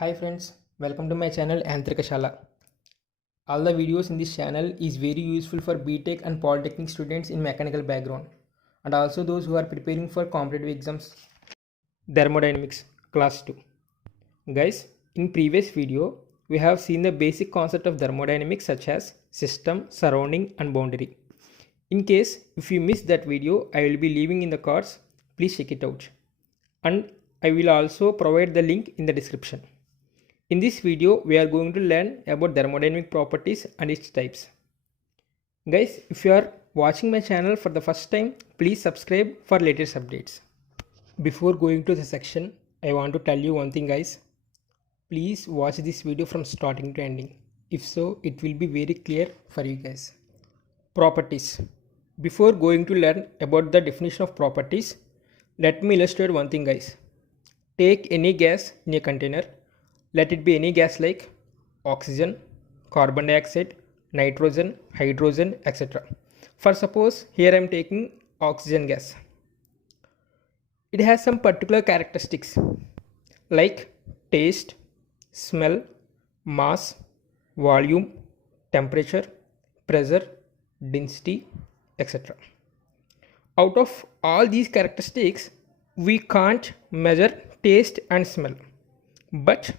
Hi friends, welcome to my channel Antrikashala. All the videos in this channel is very useful for BTech and Polytechnic students in mechanical background and also those who are preparing for competitive exams. Thermodynamics class 2. Guys, in previous video we have seen the basic concept of thermodynamics such as system, surrounding and boundary. In case if you missed that video, I will be leaving in the cards. Please check it out. And I will also provide the link in the description. In this video, we are going to learn about thermodynamic properties and its types. Guys, if you are watching my channel for the first time, please subscribe for latest updates. Before going to the section, I want to tell you one thing guys. Please watch this video from starting to ending. If so, it will be very clear for you guys. Properties. Before going to learn about the definition of properties, let me illustrate one thing guys. Take any gas in a container. Let it be any gas like oxygen, carbon dioxide, nitrogen, hydrogen, etc. For suppose here I am taking oxygen gas. It has some particular characteristics like taste, smell, mass, volume, temperature, pressure, density, etc. Out of all these characteristics, we can't measure taste and smell, but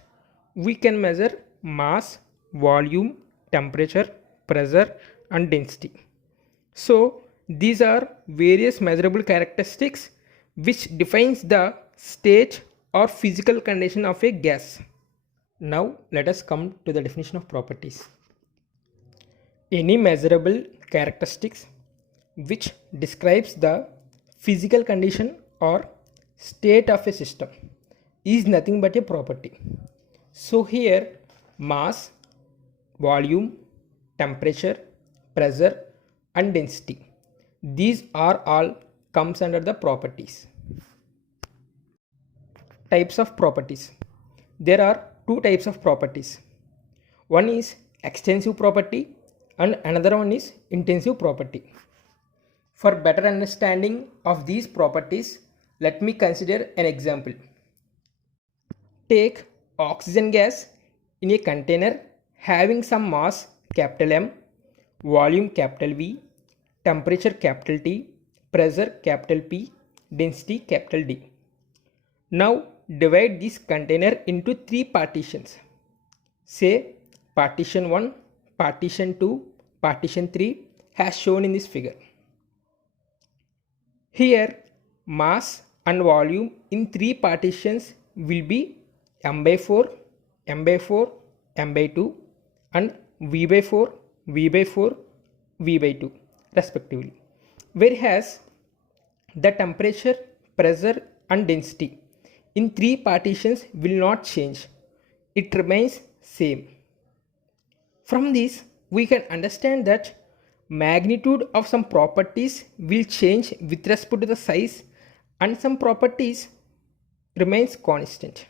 we can measure mass, volume, temperature, pressure and density. So these are various measurable characteristics which defines the state or physical condition of a gas. Now let us come to the definition of properties. Any measurable characteristics which describes the physical condition or state of a system is nothing but a property. So here mass, volume, temperature, pressure and density, these are all comes under the properties. Types of properties. There are two types of properties. One is extensive property and another one is intensive property. For better understanding of these properties, let me consider an example. Take oxygen gas in a container having some mass capital M, volume capital V, temperature capital T, pressure capital P, density capital D. Now divide this container into three partitions. Say partition 1, partition 2, partition 3 as shown in this figure. Here mass and volume in three partitions will be m by 4, m by 4, m by 2 and v by 4, v by 4, v by 2 respectively. Whereas the temperature, pressure and density in three partitions will not change. It remains same. From this we can understand that magnitude of some properties will change with respect to the size and some properties remains constant.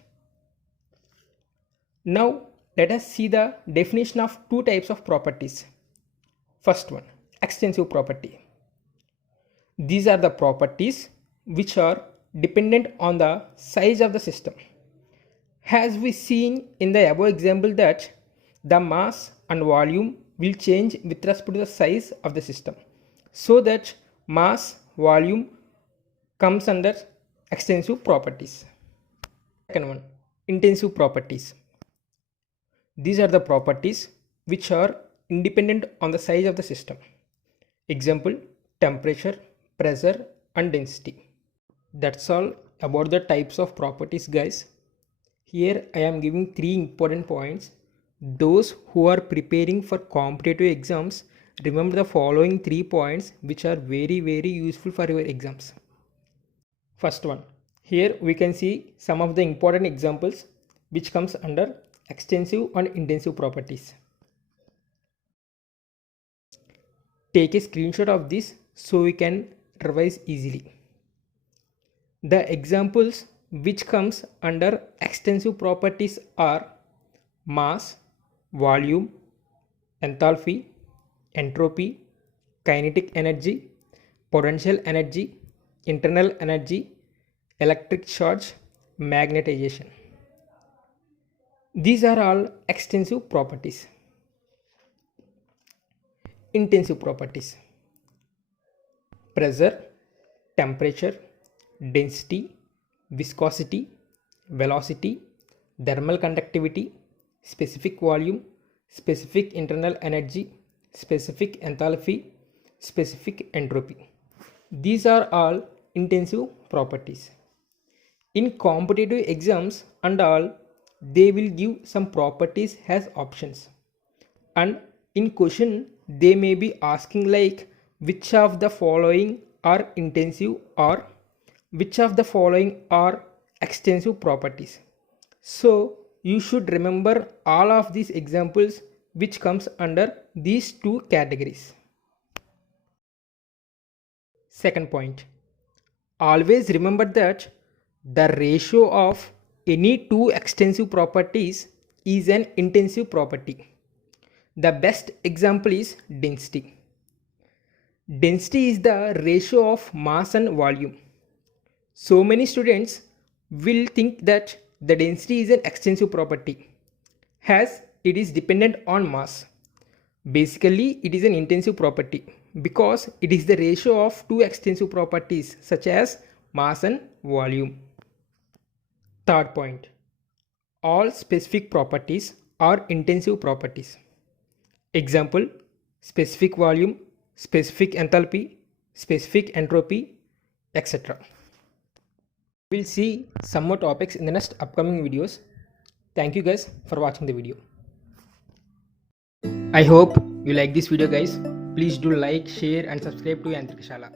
Now let us see the definition of two types of properties. First one, extensive property. These are the properties which are dependent on the size of the system. As we seen in the above example that the mass and volume will change with respect to the size of the system. So that mass, volume comes under extensive properties. Second one, intensive properties. These are the properties which are independent on the size of the system. Example, temperature, pressure and density. That's all about the types of properties guys. Here I am giving three important points. Those who are preparing for competitive exams, remember the following 3 points which are very useful for your exams. First one, here we can see some of the important examples which comes under extensive and intensive properties. Take a screenshot of this so we can revise easily. The examples which comes under extensive properties are mass, volume, enthalpy, entropy, kinetic energy, potential energy, internal energy, electric charge, magnetization. These are all extensive properties. Intensive properties: pressure, temperature, density, viscosity, velocity, thermal conductivity, specific volume, specific internal energy, specific enthalpy, specific entropy. These are all intensive properties. In competitive exams and all, they will give some properties as options, and in question they may be asking like which of the following are intensive or which of the following are extensive properties. So you should remember all of these examples which comes under these two categories. Second point, always remember that the ratio of any two extensive properties is an intensive property. The best example is density. Density is the ratio of mass and volume. So many students will think that the density is an extensive property as it is dependent on mass. Basically, it is an intensive property because it is the ratio of two extensive properties such as mass and volume. Third point, all specific properties are intensive properties. Example, specific volume, specific enthalpy, specific entropy, etc. We'll see some more topics in the next upcoming videos. Thank you guys for watching the video. I hope you like this video guys. Please do like, share and subscribe to Yantrika Shala.